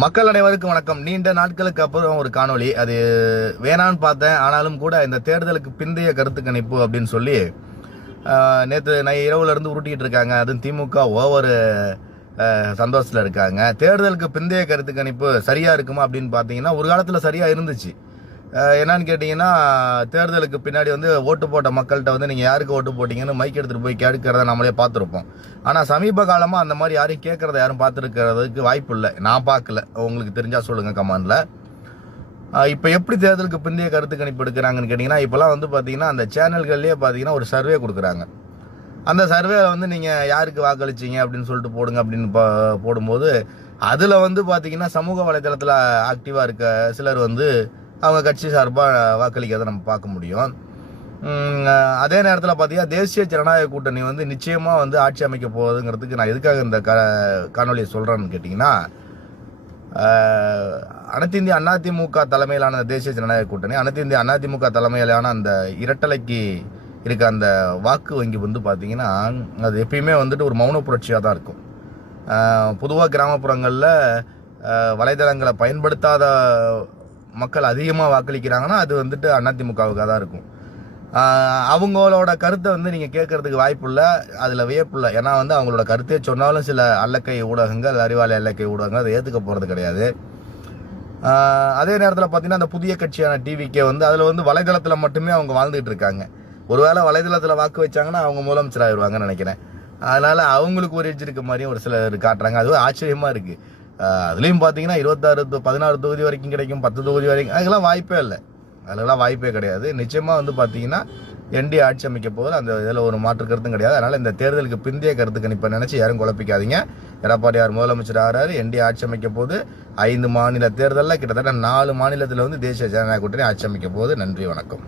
மக்கள் அனைவருக்கும் வணக்கம். நீண்ட நாட்களுக்கு அப்புறம் ஒரு காணொளி. அது வேணான்னு பார்த்தேன். ஆனாலும் கூட இந்த தேர்தலுக்கு பிந்தைய கருத்து கணிப்பு அப்படின்னு சொல்லி நேற்று இரவுல இருந்து உருட்டிட்டு இருக்காங்க. அதுவும் திமுக ஓவர் சந்தோஷத்தில் இருக்காங்க. தேர்தலுக்கு பிந்தைய கருத்து கணிப்பு சரியா இருக்குமா அப்படின்னு பார்த்தீங்கன்னா ஒரு காலத்தில் சரியா இருந்துச்சு. என்னன்னு கேட்டிங்கன்னா, தேர்தலுக்கு பின்னாடி ஓட்டு போட்ட மக்கள்கிட்ட நீங்கள் யாருக்கு ஓட்டு போட்டிங்கன்னு மைக் எடுத்துகிட்டு போய் கேட்கறத நம்மளே பார்த்துருப்போம். ஆனால் சமீப காலமாக அந்த மாதிரி யாரும் கேட்கறத யாரும் பார்த்துருக்கிறதுக்கு வாய்ப்பு இல்லை. நான் பார்க்கல. உங்களுக்கு தெரிஞ்சால் சொல்லுங்கள் கமெண்டில். இப்போ எப்படி தேர்தலுக்கு பிந்தைய கருத்து கணிப்பு எடுக்கிறாங்கன்னு கேட்டிங்கன்னா, இப்போலாம் பார்த்தீங்கன்னா அந்த சேனல்கள்லேயே பார்த்தீங்கன்னா ஒரு சர்வே கொடுக்குறாங்க. அந்த சர்வேல நீங்கள் யாருக்கு வாக்களிச்சிங்க அப்படின்னு சொல்லிட்டு போடுங்க அப்படின்னு போடும்போது அதில் பார்த்தீங்கன்னா சமூக வலைதளத்தில் ஆக்டிவாக இருக்க சிலர் அவங்க கட்சி சார்பாக வாக்களிக்கிறத நம்ம பார்க்க முடியும். அதே நேரத்தில் பார்த்தீங்கன்னா தேசிய ஜனநாயக கூட்டணி நிச்சயமாக ஆட்சி அமைக்க போகுதுங்கிறதுக்கு நான் எதுக்காக இந்த காணொலியை சொல்கிறேன்னு கேட்டிங்கன்னா, அனைத்து இந்திய அதிமுக தலைமையிலான தேசிய ஜனநாயக கூட்டணி, அனைத்து இந்திய அதிமுக தலைமையிலான அந்த இரட்டலைக்கு இருக்க அந்த வாக்கு வங்கி பார்த்தீங்கன்னா அது எப்பயுமே ஒரு மௌன புரட்சியாக தான் இருக்கும். பொதுவாக கிராமப்புறங்களில் வலைதளங்களை பயன்படுத்தாத மக்கள் அதிகமாக வாக்களிக்கிறாங்கன்னா அது அதிமுகவுக்காக தான் இருக்கும். அவங்களோட கருத்தை நீங்கள் கேட்கறதுக்கு வாய்ப்பு இல்லை, அதில் வியப்பு இல்லை. ஏன்னா அவங்களோட கருத்தை சொன்னாலும் சில அல்லக்கை ஊடகங்கள், அறிவாளி அல்லக்கை ஊடகங்கள் அதை ஏற்றுக்க போகிறது கிடையாது. அதே நேரத்தில் பார்த்தீங்கன்னா அந்த புதிய கட்சியான டிவிக்கே அதில் வலைதளத்தில் மட்டுமே அவங்க வாழ்ந்துட்டு இருக்காங்க. ஒருவேளை வலைதளத்தில் வாக்கு வச்சாங்கன்னா அவங்க முதலமைச்சர் ஆயிடுவாங்கன்னு நினைக்கிறேன். அதனால அவங்களுக்கு ஒரு எட்ஜ் இருக்க மாதிரியும் ஒரு சிலர் காட்டுறாங்க. அதுவும் ஆச்சரியமாக இருக்குது. அதுலேயும் பார்த்தீங்கன்னா 16 தொகுதி வரைக்கும் கிடைக்கும், 10 தொகுதி வரைக்கும், அதுக்கெல்லாம் வாய்ப்பே இல்லை. அதெல்லாம் வாய்ப்பே கிடையாது. நிச்சயமாக பார்த்தீங்கன்னா என்டிஏ ஆட்சி அமைக்க போது அந்த இதில் ஒரு மாற்று கருத்தும் கிடையாது. அதனால் இந்த தேர்தலுக்கு பிந்தைய கருத்து கணிப்பை நினச்சி யாரும் குழப்பிக்காதீங்க. எடப்பாடியார் முதலமைச்சர் ஆகிறாரு, என்டிஏ ஆட்சி அமைக்க போது 5 மாநில தேர்தலில் கிட்டத்தட்ட 4 மாநிலத்தில் தேசிய ஜனநாயக கூட்டணி ஆட்சி அமைக்க போது. நன்றி, வணக்கம்.